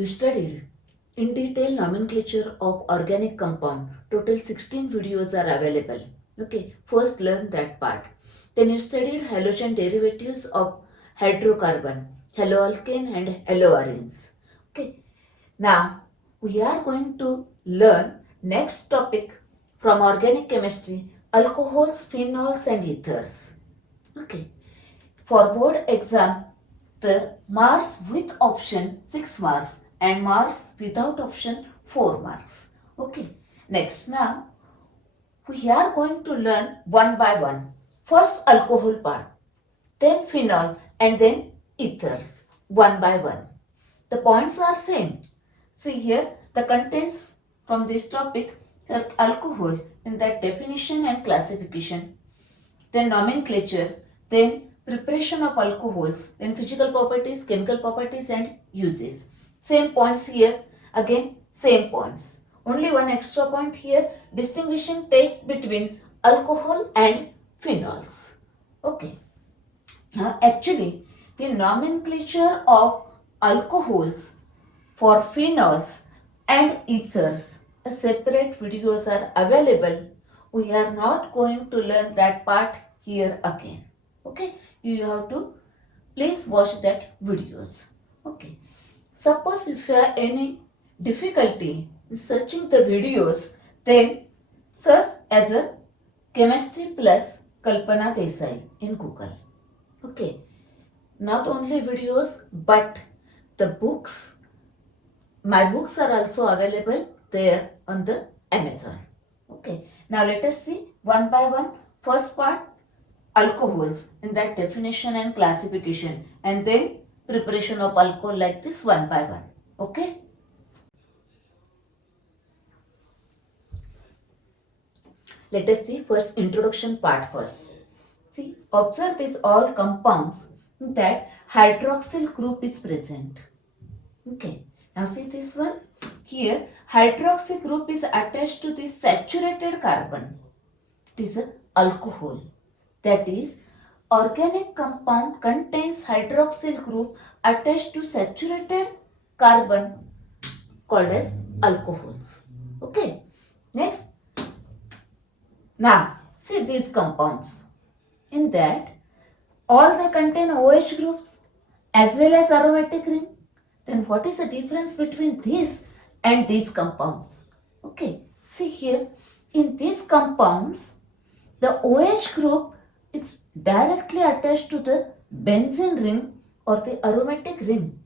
You studied in detail nomenclature of organic compound. Total 16 videos are available. Okay, first learn that part. Then you studied halogen derivatives of hydrocarbon, haloalkane and haloarenes. Okay, now we are going to learn next topic from organic chemistry, alcohols, phenols and ethers. Okay, for board exam, the marks with option 6 marks and marks without option 4 marks. Okay. Next, now we are going to learn one by one. First alcohol part, then phenol and then ethers one by one. The points are same. See here the contents from this topic is alcohol in that definition and classification, then nomenclature, then preparation of alcohols, then physical properties, chemical properties and uses. Same points here, again same points. Only one extra point here, distinguishing taste between alcohol and phenols. Okay. Actually, the nomenclature of alcohols for phenols and ethers, separate videos are available. We are not going to learn that part here again. Okay, you have to please watch that videos. Okay, suppose if you have any difficulty in searching the videos, then search as a chemistry plus Kalpana Desai in Google. Okay, not only videos but the books, my books are also available there on the Amazon. Okay, now let us see one by one. First part, alcohols in that definition and classification, and then preparation of alcohol like this one by one. Okay, let us see first introduction part first. See, observe these all compounds that hydroxyl group is present. Okay, now see this one. Here, hydroxy group is attached to this saturated carbon. It is an alcohol. That is, organic compound contains hydroxyl group attached to saturated carbon called as alcohols. Okay, next. Now, see these compounds. In that, all they contain OH groups as well as aromatic ring. Then what is the difference between this and these compounds? Okay, see here, in these compounds, the OH group is directly attached to the benzene ring or the aromatic ring,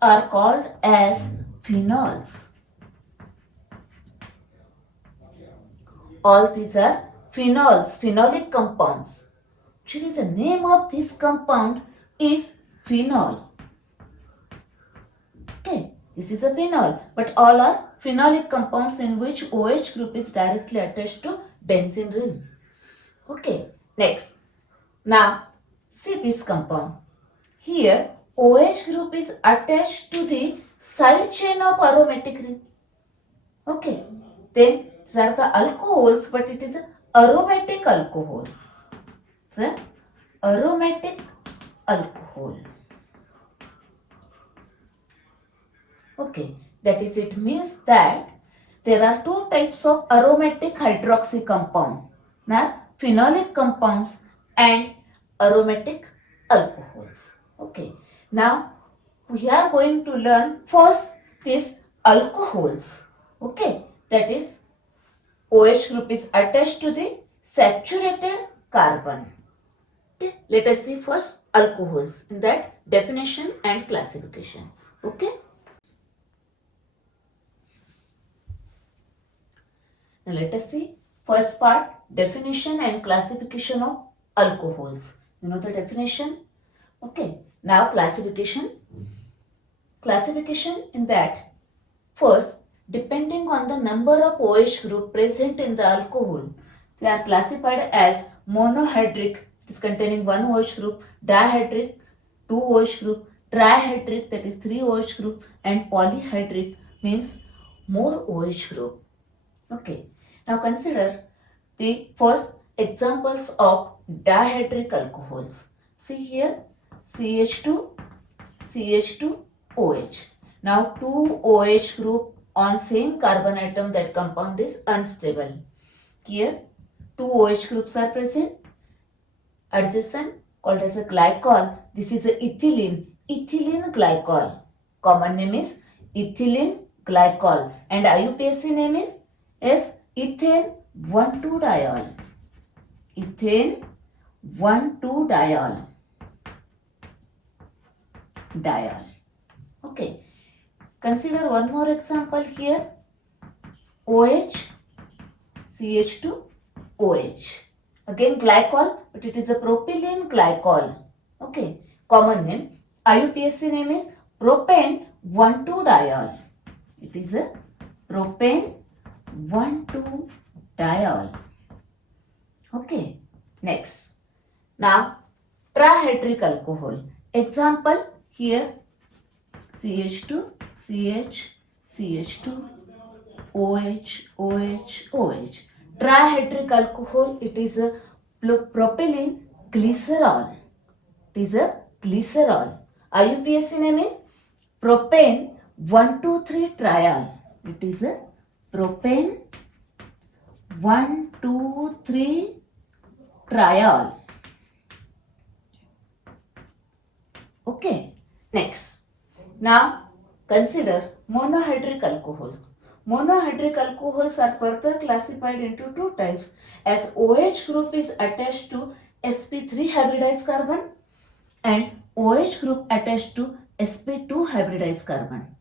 are called as phenols. All these are phenols, phenolic compounds. Actually, the name of this compound is phenol. Okay, this is a phenol, but all are phenolic compounds in which OH group is directly attached to benzene ring. Okay, next. Now, see this compound. Here, OH group is attached to the side chain of aromatic ring. Okay, then these are the alcohols, but it is an aromatic alcohol. The aromatic alcohol. Okay, that is, it means that there are two types of aromatic hydroxy compound. Now, phenolic compounds and aromatic alcohols. Okay, now we are going to learn first these alcohols. Okay, that is, OH group is attached to the saturated carbon. Okay, let us see first alcohols in that definition and classification. Okay. Now let us see first part, definition and classification of alcohols. You know the definition? Okay. Now classification. Classification in that first, depending on the number of OH group present in the alcohol, they are classified as monohydric, it is containing one OH group, dihydric, two OH group, trihydric, that is three OH group, and polyhydric means more OH group. Okay. Now consider the first examples of dihydric alcohols. See here, CH2, CH2, OH. Now 2 OH group on same carbon atom, that compound is unstable. Here 2 OH groups are present adjacent, called as a glycol. This is a ethylene glycol. Common name is ethylene glycol and IUPAC name is ethane 1,2-diol. Ethane 1,2-diol. Okay. Consider one more example here. OH, CH2, OH. Again glycol, but it is a propylene glycol. Okay. Common name. IUPAC name is propane 1,2-diol. It is a propane 1,2-diol. Okay. Next. Now trihydric alcohol. Example here CH2, CH, CH2, OH, OH, OH. Trihydric alcohol, it is a propylene glycerol. It is a glycerol. IUPAC name is propane 1,2,3-triol. It is a propane 1,2,3-triol. Okay. Next. Now consider monohydric alcohol. Monohydric alcohols are further classified into two types, as OH group is attached to sp3 hybridized carbon and OH group attached to sp2 hybridized carbon.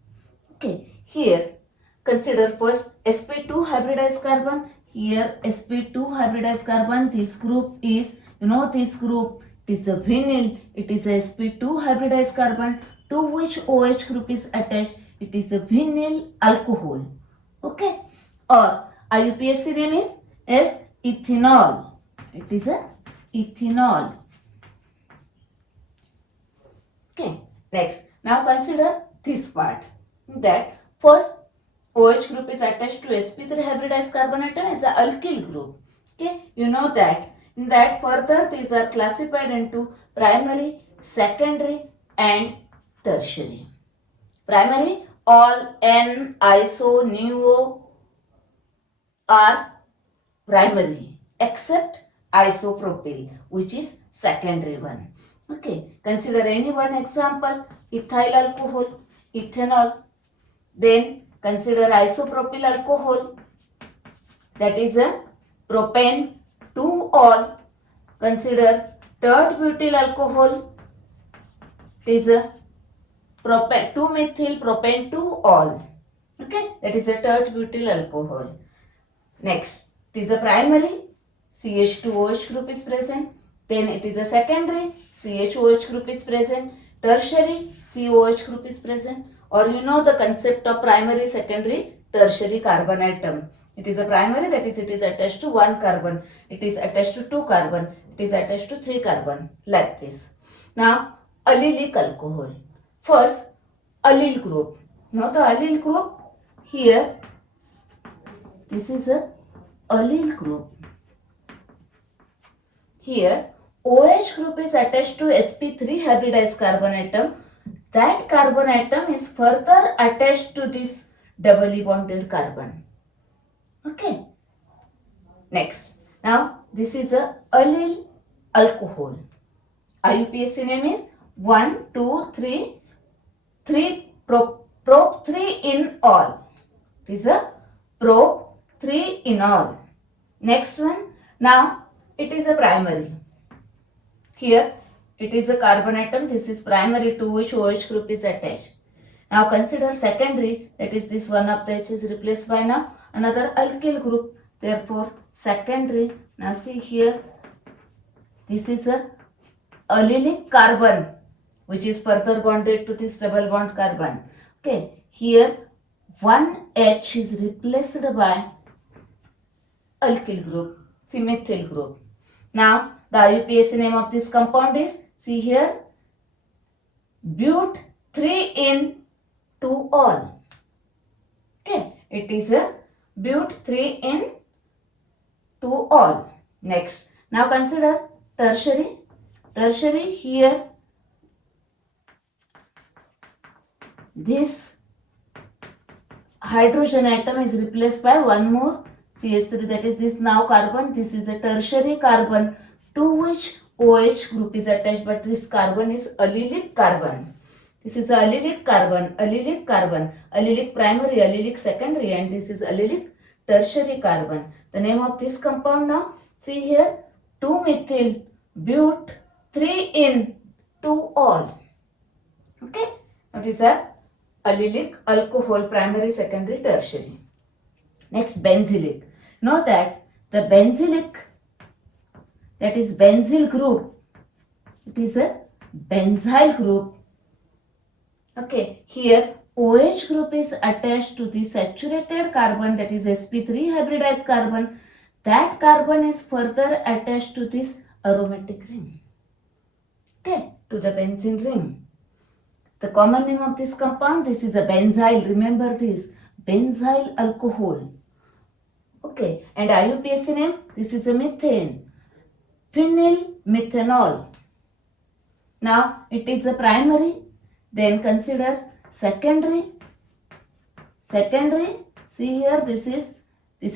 Okay, here consider first sp2 hybridized carbon. Here sp2 hybridized carbon, this group is, this group, it is a vinyl, it is a sp2 hybridized carbon to which OH group is attached, it is a vinyl alcohol. Okay, or IUPAC name is ethanol. It is a ethanol. Okay, next. Now consider this part, that first OH group is attached to sp3 hybridized carbon atom as a alkyl group. Okay, you know that. In that further these are classified into primary, secondary and tertiary. Primary, all N-iso, nuo are primary except isopropyl, which is secondary one. Okay, consider any one example, ethyl alcohol, ethanol. Then consider isopropyl alcohol, that is a propane 2-ol. Consider tert butyl alcohol, it is a propane 2-methyl propane 2-ol. Okay, that is a tert butyl alcohol. Next, it is a primary, CH2OH group is present. Then it is a secondary, CHOH group is present. Tertiary, COH group is present. Or you know the concept of primary, secondary, tertiary carbon atom. It is a primary, that is it is attached to 1 carbon. It is attached to 2 carbon. It is attached to 3 carbon, like this. Now, allylic alcohol. First, allyl group. Now the allyl group, here, this is a allyl group. Here, OH group is attached to sp3 hybridized carbon atom. That carbon atom is further attached to this doubly bonded carbon. Okay. Next. Now, this is a allyl alcohol. IUPAC name is 1, 2, 3, 3 prop 3 in all. It is a prop 3 in all. Next one. Now, it is a primary. Here, it is a carbon atom. This is primary to which OH group is attached. Now, consider secondary. That is, this one of the H is replaced by now another alkyl group. Therefore, secondary. Now, see here. This is a allylic carbon which is further bonded to this double bond carbon. Okay. Here, one H is replaced by alkyl group, methyl group. Now, the IUPAC name of this compound is, see here, but 3 in 2-ol. Okay, it is a but 3 in 2-ol. Next, now consider tertiary. Tertiary, here, this hydrogen atom is replaced by one more CH3, that is this now carbon. This is a tertiary carbon to which OH group is attached, but this carbon is allylic carbon. This is the allylic carbon, allylic primary, allylic secondary, and this is allylic tertiary carbon. The name of this compound now, see here, 2-methyl but 3-in 2-ol. Okay, now these are allylic alcohol, primary, secondary, tertiary. Next, benzylic. Know that the benzylic, that is benzyl group, it is a benzyl group. Okay, here OH group is attached to the saturated carbon, that is sp3 hybridized carbon. That carbon is further attached to this aromatic ring. Okay, to the benzene ring. The common name of this compound, this is a benzyl. Remember this, benzyl alcohol. Okay, and IUPAC name, this is a methane, phenyl methanol. Now it is a primary. Then consider secondary. Secondary, see here, this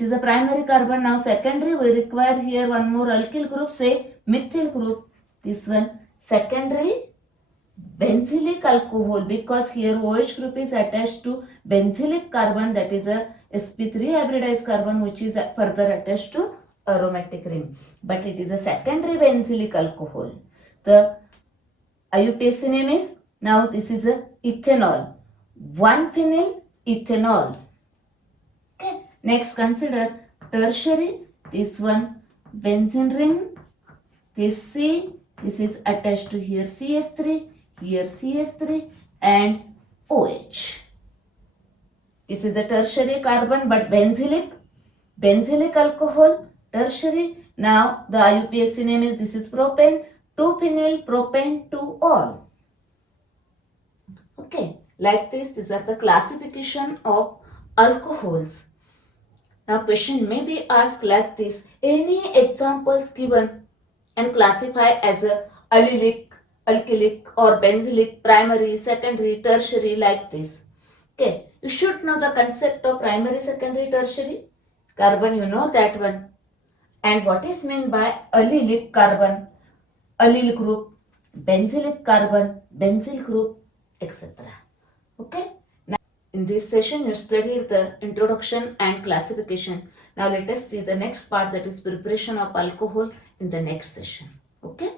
is a primary carbon. Now secondary, we require here one more alkyl group, say methyl group. This one secondary benzylic alcohol, because here OH group is attached to benzylic carbon, that is a sp3 hybridized carbon, which is further attached to aromatic ring, but it is a secondary benzylic alcohol. The IUPAC name is, now this is a ethanol, 1-phenyl ethanol. Okay, next consider tertiary. This one benzene ring, this C, this is attached to here CH3, here CH3 and OH. This is the tertiary carbon, but benzylic alcohol, tertiary. Now the IUPAC name is, this is propane, 2-phenyl propane 2-ol. Okay, like this, these are the classification of alcohols. Now question may be asked like this, any examples given and classify as a allylic, alkylic or benzylic, primary, secondary, tertiary, like this. Okay, you should know the concept of primary, secondary, tertiary. Carbon, you know that one. And what is meant by allylic carbon, allyl group, benzylic carbon, benzyl group, etc. Okay. Now, in this session, you studied the introduction and classification. Now let us see the next part, that is preparation of alcohol, in the next session. Okay.